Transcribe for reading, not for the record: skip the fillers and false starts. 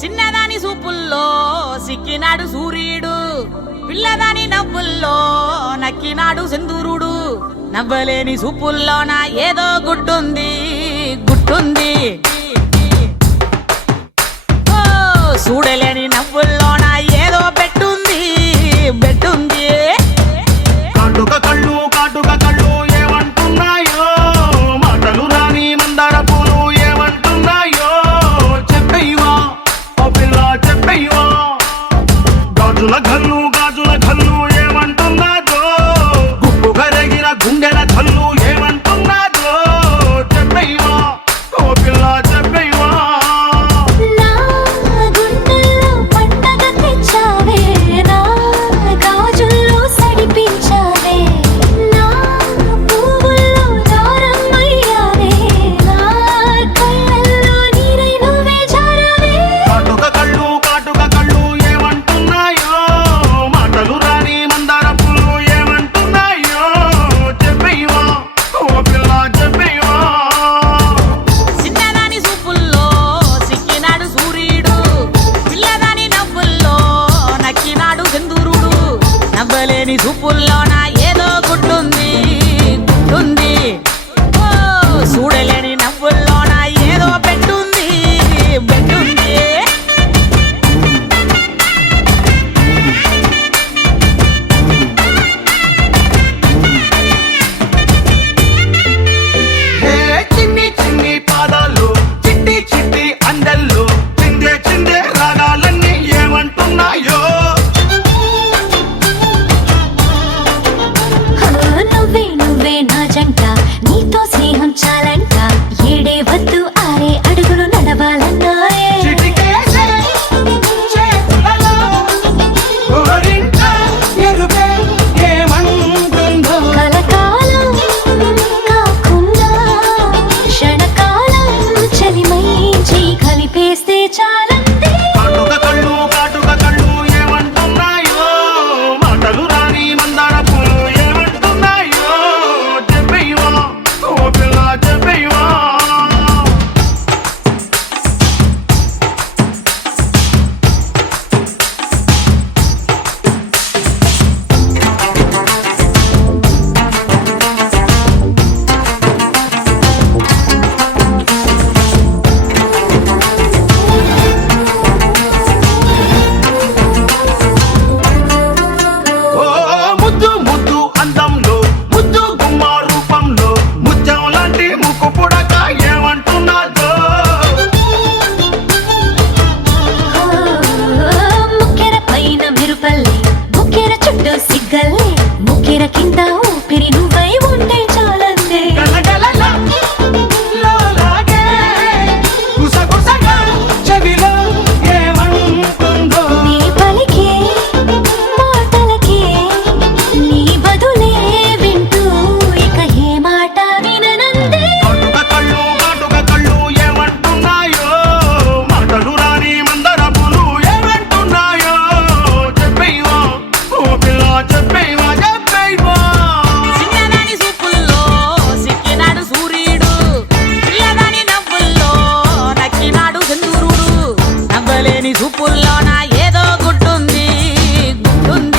చిన్నదాని సూపుల్లో సిక్కినాడు సూర్యుడు, పిల్లదాని నవ్వుల్లో నక్కినాడు సింధూరుడు. నవ్వలేని సూపుల్లోన ఏదో గుడ్డుంది గుడ్డుంది, ఓ చూడలేని నవ్వుల్లోన ఏదో బెట్టుంది బెట్టుంది. కాటుక కళ్ళు కాటుక కళ్ళు ఏమంటున్నాయో, మాటలు రాని మందార పూలు ఏమంటున్నాయో. చెప్పయ్యవా ఓ పిల్ల చెప్పయ్యవా, గాజుల కళ్ళు గాజుల కళ్ళు ఏమంటున్నాదో, గుప్పు కరిగిన గుండెల కళ్ళు ఏమంటున్నాదో. చెప్పయ్యవా ఓ పిల్ల చెప్పయ్యవా. నా గుండెల్లో పండగ తెచ్చావే, నా గాజుల్లో సడిపించావే, నా పువ్వుల్లో దారమయ్యావే, నా కళ్ళల్లో నీరై నువ్వే జారావే. కాటుక కళ్ళు ఏమంటున్నాయో, మాటలు రాని మందార పూలు ఏమంటున్నాయో. చెప్పయ్యవా ఓ పిల్ల చెప్పయ్యవా. చిన్నదాని సూపుల్లో సిక్కినాడు సూర్యుడు, పిల్లదాని నవ్వుల్లో నక్కినాడు సింధూరుడు. నవ్వలేని సూపుల్లోన ఏదో గుడ్డుంది గుడ్డుంది, ఓ చూడలేని నవ్వుల్లోన ఏదో బెట్టుంది బెట్టుంది. హే చిన్ని చిన్ని పాదాలు చిట్టి చిట్టి అందెల్లు, చిందే చిందే రాగాలన్నీ ఏమంటున్నాయో. నువ్వే నువ్వే నా జంట, నీతో స్నేహం చాలంట, ఏడే వద్దు ఆరే అడుగులు నడవాలన్నారే. చిటికేసే చేతులలో గోరింట ఎరుపే ఏమంటుందో. కలకాలం కాకుండా క్షణకాలం చలిమై చేయి కలిపేస్తే చాలంతే. కాటుక కళ్ళు ఏమంటున్నాయో, మాటలు రాని మందార పూలు ఏమంటున్నాయో. చెప్పయ్యవా ఓ పిల్ల చెప్పయ్యవా. ఓ ముద్దు ముద్దు అందంలో ముద్దు గుమ్మ రూపంలో ముత్యం లాంటి ముక్కు పుడక ఏమంటున్నాదో. ముక్కెర పైన మెరుపల్లే, ముక్కెర చుట్టూ సిగ్గల్లే, ముక్కెర కింద ఊపిరి నువ్వై ఉంటే చాలందే. గలగలలా లోలాగే గుసగుసగా చెవిలో ఏమంటుందో. నీ పలికే మాటలకే నీ బదులే వింటూ ఇక ఏ మాట విననందే. కాటుక కళ్ళు ఏమంటున్నాయో, మాటలు రాని మందర పూలు ఏమంటున్నాయో. చెప్పయ్యవా ఓ పిల్ల చెప్పయ్యవా చెప్పయ్యవా. చిన్నదాని సూపుల్లో సిక్కినాడు సూర్యుడు, పిల్లదాని నవ్వుల్లో నక్కినాడు సింధూరుడు. నవ్వలేని సూపుల్లోన ఏదో గుడ్డుంది గుడ్డుంది.